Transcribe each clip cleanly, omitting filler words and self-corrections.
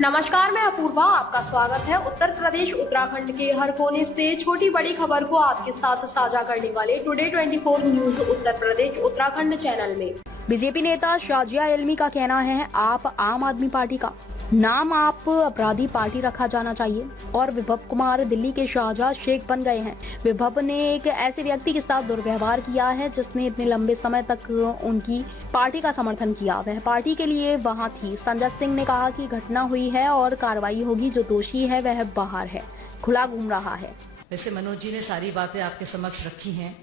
नमस्कार, मैं अपूर्वा, आपका स्वागत है। उत्तर प्रदेश उत्तराखंड के हर कोने से छोटी बड़ी खबर को आपके साथ साझा करने वाले today 24 news Uttar Pradesh Uttarakhand channel में। बीजेपी नेता शाजिया इल्मी का कहना है, आप आम आदमी पार्टी का नाम आप अपराधी पार्टी रखा जाना चाहिए और विभव कुमार दिल्ली के शाहजहां शेख बन गए हैं। विभव ने एक ऐसे व्यक्ति के साथ दुर्व्यवहार किया है जिसने इतने लंबे समय तक उनकी पार्टी का समर्थन किया। वह पार्टी के लिए वहां थी। संजय सिंह ने कहा कि घटना हुई है और कार्रवाई होगी, जो दोषी है वह बाहर है, खुला घूम रहा है। वैसे मनोज जी ने सारी बातें आपके समक्ष रखी हैं,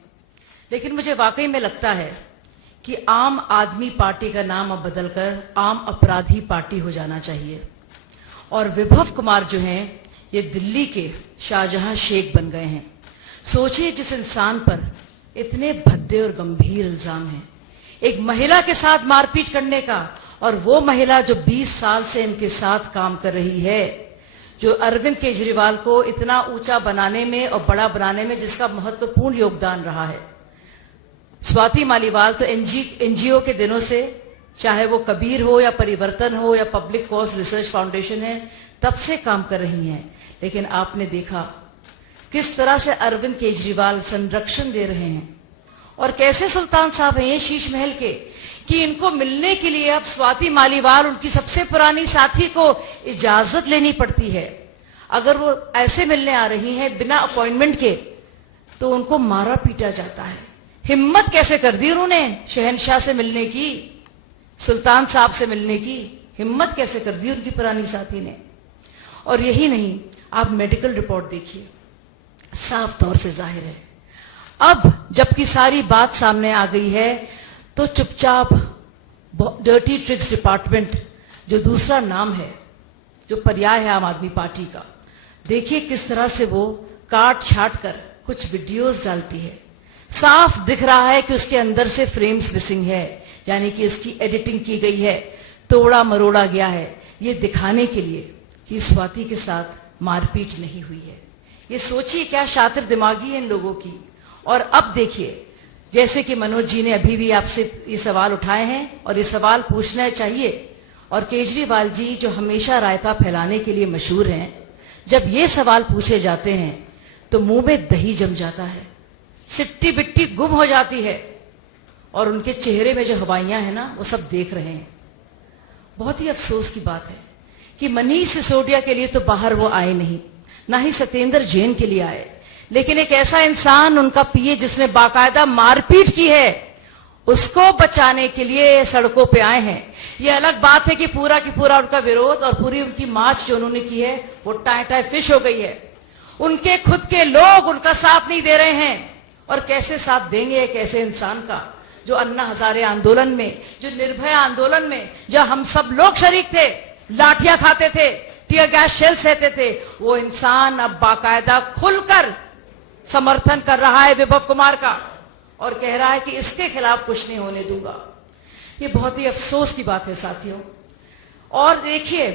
लेकिन मुझे वाकई में लगता है कि आम आदमी पार्टी का नाम अब बदलकर आम अपराधी पार्टी हो जाना चाहिए। और विभव कुमार जो हैं, ये दिल्ली के शाहजहां शेख बन गए हैं। सोचिए, जिस इंसान पर इतने भद्दे और गंभीर इल्जाम हैं, एक महिला के साथ मारपीट करने का, और वो महिला जो 20 साल से इनके साथ काम कर रही है, जो अरविंद केजरीवाल को इतना ऊंचा बनाने में और बड़ा बनाने में जिसका महत्वपूर्ण योगदान रहा है। स्वाति मालीवाल तो एनजीओ के दिनों से, चाहे वो कबीर हो या परिवर्तन हो या पब्लिक कॉज रिसर्च फाउंडेशन है, तब से काम कर रही हैं। लेकिन आपने देखा किस तरह से अरविंद केजरीवाल संरक्षण दे रहे हैं, और कैसे सुल्तान साहब हैं ये शीश महल के, कि इनको मिलने के लिए अब स्वाति मालीवाल, उनकी सबसे पुरानी साथी को इजाजत लेनी पड़ती है। अगर वो ऐसे मिलने आ रही हैं बिना अपॉइंटमेंट के, तो उनको मारा पीटा जाता है। हिम्मत कैसे कर दी उन्होंने शहनशाह से मिलने की, सुल्तान साहब से मिलने की हिम्मत कैसे कर दी उनकी पुरानी साथी ने। और यही नहीं, आप मेडिकल रिपोर्ट देखिए, साफ तौर से जाहिर है अब जबकि सारी बात सामने आ गई है, तो चुपचाप डर्टी ट्रिक्स डिपार्टमेंट, जो दूसरा नाम है, जो पर्याय है आम आदमी पार्टी का, देखिए किस तरह से वो काट छाट कर कुछ वीडियोस डालती है। साफ दिख रहा है कि उसके अंदर से फ्रेम्स मिसिंग है, यानी कि उसकी एडिटिंग की गई है, तोड़ा मरोड़ा गया है, ये दिखाने के लिए कि स्वाति के साथ मारपीट नहीं हुई है। ये सोचिए क्या शातिर दिमागी है इन लोगों की। और अब देखिए, जैसे कि मनोज जी ने अभी भी आपसे ये सवाल उठाए हैं, और ये सवाल पूछना चाहिए। और केजरीवाल जी जो हमेशा रायता फैलाने के लिए मशहूर हैं, जब ये सवाल पूछे जाते हैं तो मुंह में दही जम जाता है, सिट्टी बिट्टी गुम हो जाती है, और उनके चेहरे में जो हवाइयां हैं ना, वो सब देख रहे हैं। बहुत ही अफसोस की बात है कि मनीष सिसोदिया के लिए तो बाहर वो आए नहीं, ना ही सत्येंद्र जैन के लिए आए, लेकिन एक ऐसा इंसान, उनका पीए, जिसने बाकायदा मारपीट की है, उसको बचाने के लिए सड़कों पे आए हैं। ये अलग बात है कि पूरा की पूरा उनका विरोध और पूरी उनकी मार्च जो उन्होंने की है, वो टाई टाई फिश हो गई है। उनके खुद के लोग उनका साथ नहीं दे रहे हैं, और कैसे साथ देंगे एक ऐसे इंसान का, जो अन्ना हजारे आंदोलन में, जो निर्भया आंदोलन में, जब हम सब लोग शरीक थे, लाठियां खाते थे, टीयर गैस शेल सहते थे, वो इंसान अब बाकायदा खुलकर समर्थन कर रहा है विभव कुमार का, और कह रहा है कि इसके खिलाफ कुछ नहीं होने दूंगा। ये बहुत ही अफसोस की बात है साथियों। और देखिए,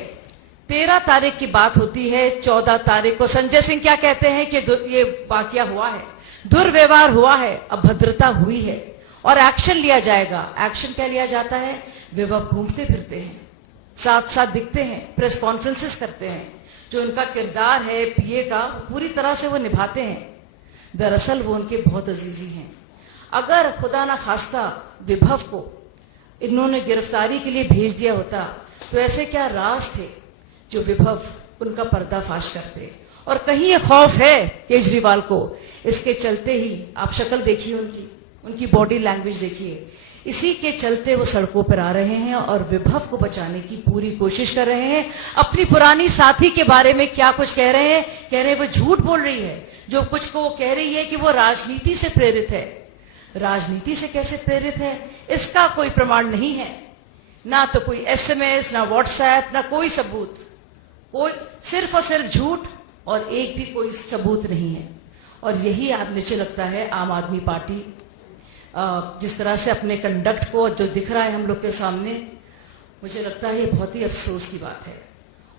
13 तारीख की बात होती है, 14 तारीख को संजय सिंह क्या कहते हैं कि ये वाकया हुआ है, दुर्व्यवहार हुआ है, अभद्रता हुई है और एक्शन लिया जाएगा। एक्शन क्या लिया जाता है? विभव घूमते फिरते हैं, साथ साथ दिखते हैं, प्रेस कॉन्फ्रेंसेस करते हैं, जो उनका किरदार है पीए का पूरी तरह से वो निभाते हैं। दरअसल वो उनके बहुत अजीजी हैं। अगर खुदा ना खास्ता विभव को इन्होंने गिरफ्तारी के लिए भेज दिया होता, तो ऐसे क्या राज थे जो विभव उनका पर्दाफाश करते। और कहीं ये खौफ है केजरीवाल को, इसके चलते ही आप शक्ल देखिए उनकी बॉडी लैंग्वेज देखिए, इसी के चलते वो सड़कों पर आ रहे हैं और विभव को बचाने की पूरी कोशिश कर रहे हैं। अपनी पुरानी साथी के बारे में क्या कुछ कह रहे हैं, कह रहे हैं वो झूठ बोल रही है। जो कुछ को वो कह रही है कि वो राजनीति से प्रेरित है। राजनीति से कैसे प्रेरित है, इसका कोई प्रमाण नहीं है, ना तो कोई SMS, ना व्हाट्सएप, ना कोई सबूत, कोई सिर्फ और सिर्फ झूठ, और एक भी कोई सबूत नहीं है। और यही आप मुझे लगता है आम आदमी पार्टी जिस तरह से अपने कंडक्ट को जो दिख रहा है हम लोग के सामने, मुझे लगता है ये बहुत ही अफसोस की बात है।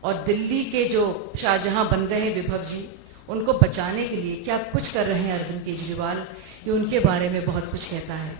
और दिल्ली के जो शाहजहां बन गए हैं विभव जी, उनको बचाने के लिए क्या कुछ कर रहे हैं अरविंद केजरीवाल, ये उनके बारे में बहुत कुछ कहता है।